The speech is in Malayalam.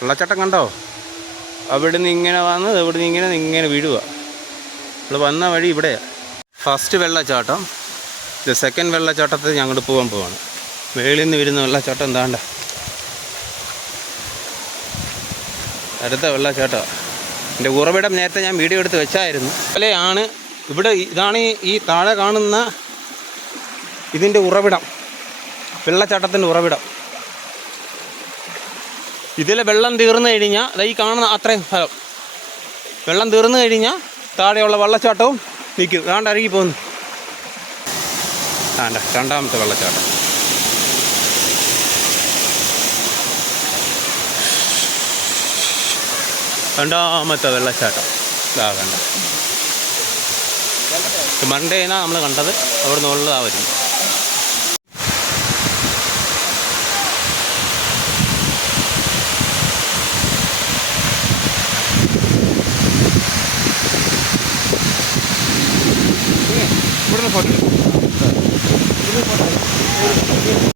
വെള്ളച്ചാട്ടം കണ്ടോ? അവിടെ നിന്ന് ഇങ്ങനെ വന്ന് ഇവിടെ നിന്ന് ഇങ്ങനെ വീഴുക. നമ്മൾ വന്ന വഴി ഇവിടെയാണ്. ഫസ്റ്റ് വെള്ളച്ചാട്ടം. ഇത് സെക്കൻഡ് വെള്ളച്ചാട്ടത്തിൽ ഞങ്ങൾ പോകാൻ പോവാണ്. മേളിൽ നിന്ന് വരുന്ന വെള്ളച്ചാട്ടം എന്താണ്ട അടുത്ത വെള്ളച്ചാട്ടമാണ്. എൻ്റെ ഉറവിടം നേരത്തെ ഞാൻ വീഡിയോ എടുത്ത് വെച്ചായിരുന്നു. അല്ലെയാണ് ഇവിടെ. ഇതാണ് ഈ താഴെ കാണുന്ന ഇതിൻ്റെ ഉറവിടം, വെള്ളച്ചാട്ടത്തിൻ്റെ ഉറവിടം. ഇതിലെ വെള്ളം തീർന്നു കഴിഞ്ഞാൽ ഈ കാണുന്ന അത്രയും സ്ഥലം വെള്ളം തീർന്നു കഴിഞ്ഞാൽ താഴെയുള്ള വെള്ളച്ചാട്ടവും നിൽക്കും. കാണ്ട അരുകി പോകുന്നു. കാണ്ട രണ്ടാമത്തെ വെള്ളച്ചാട്ടം. രണ്ടാമത്തെ വെള്ളച്ചാട്ടം ഇതാ കണ്ട. മണ്ടേനാണ് നമ്മൾ കണ്ടത്. അവിടെ നിന്നുള്ളതാണ് വരുന്നത്. ഇവിടെ ഫോട്ടോ